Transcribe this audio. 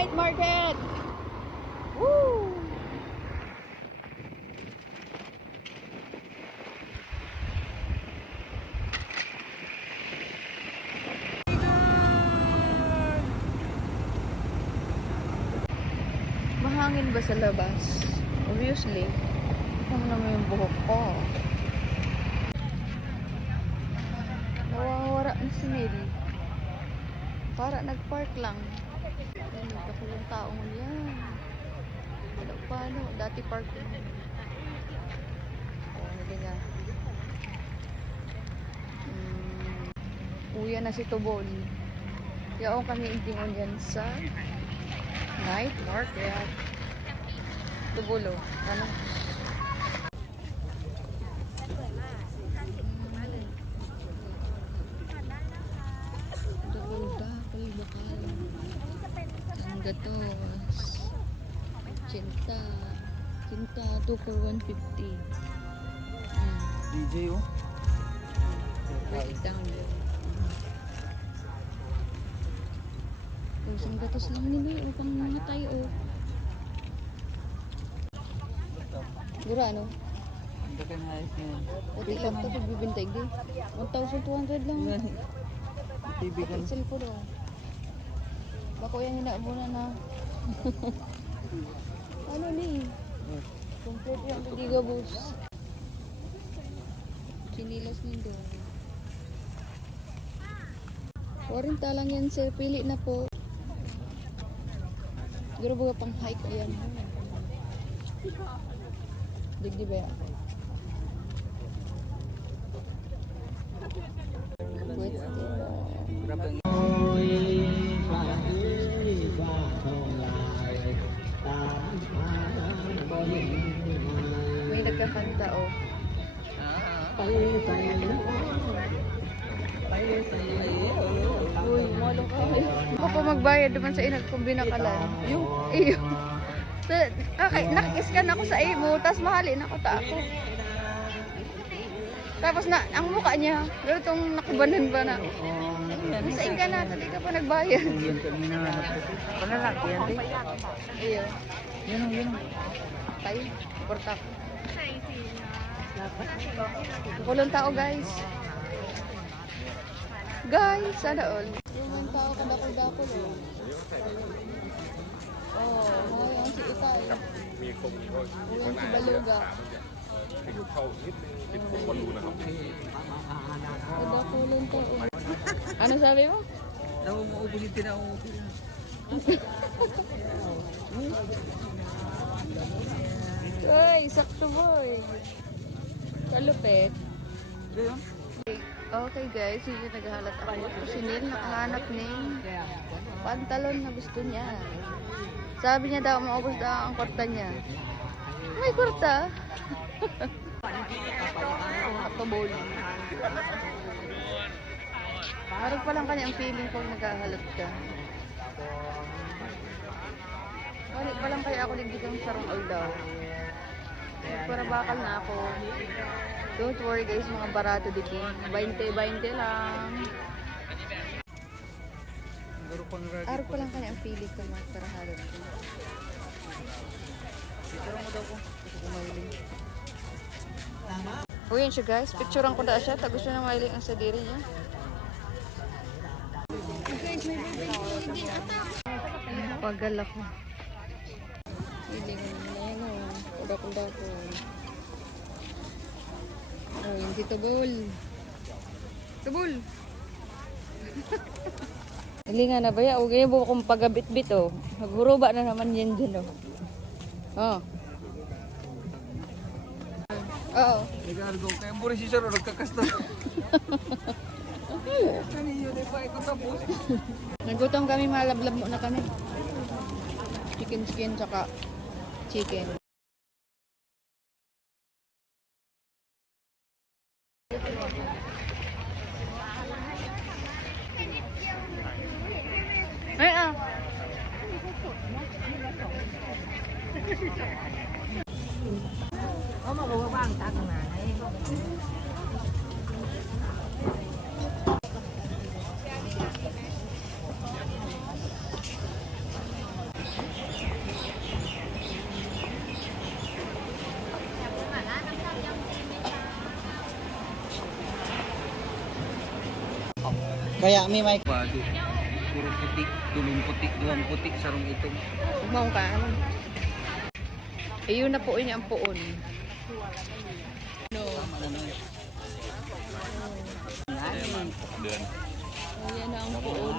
Night market! Woo! Mahangin ba sa labas? Obviously. Kung naman yung buhok ko. Nawawara na si Nel. Para nag-park lang. Yan, nagkakulong taong yan. Wala paano. Dati park lang. Hindi nga. Uya na si Tubol. Yaong kami intingon yan sa night market. Tubulo. Ano? Gatos. Cinta. Cinta 2 for 150. DJ oh. Wait down there. Isang gatos lang nila o pang mga tayo o. Gura ano? Ang dakan hayas niya. Pati laptop nagbibintay di. 1,200 lang. TV ka na. Cellphone o. Bako yan hinaabuna na. Ano ni? Complete yung gigabos. Sinilas nindo. 40 lang yan sir. Pili na po. Siguro baga pang hike ayan. Digdi ba yan? Wait. May nagkakanta oh. Uy, malo ka. Ako pa magbayad naman sa inag kung binakalan. Yung iyo. Okay, nakiscan ako sa imo, tapos mahalin ako ta ako. Tapos na, ang mukha niya, pero itong nakubanan ba na. Nasa ka na, hindi ka pa nagbayad. Yan kanina. Panalaki yan di. Iyo. Yan. Tayo, portak. Kulong tao guys. Guys, sana all. Yung tao kadakol-dakol oh. Oh, ngayon si Itay. มีคนก็ Uyan si Baluga. ให้ดูเข้านิดนึงเป็นคนบอลลูนนะครับ Kadakulong tao. Ano sabi mo? Daw maubos yung tinaupo. Uy, sakto boy. Kalupit. Doon. Okay guys, hindi naghahalat ako. Si Neil nakahanap ng pantalon na gusto niya. Sabi niya daw, maubos daw ang kwarta niya. May kwarta? Katubol. Parang pa lang kanya ang feeling pag naghahalat ka. Balik pa lang kaya ako ligdigang sarong aldaw. Para bakal na ako. Don't worry guys, mga barato dito. 20-20 lang. Araw pa lang kanya ang pili ko mga para halot ko. Picture mo daw ko. Gusto ko mahiling. O yun siya guys. Picturean ko na siya. Gusto na mahiling ang sadiri niya. Guys, may bibig din ata. Pagal ako. Hiling na yun o. Kuda-kuda-ko. Oh, yung si Tubol. Tubol! Hilingan na ba ya? Huwag mo kung pagabit-bit oh. Maghuruba na naman yan dyan oh. Oh. Oo. Nag-algo. Kaya buri si Sir, nagkakasta. Kaniyo, di ba ito tapos? Nagutom kami, malablab mo na kami. Chicken skin tsaka chicken. Ay ah. Có mà uống bằng ta còn này. Kaya may mic. Bado. Puro putik, tulong putik, duwang putik, sarong itong. Umaw ka. Ayun na po niya ang puon. No. ดือน Ayan na ang puon.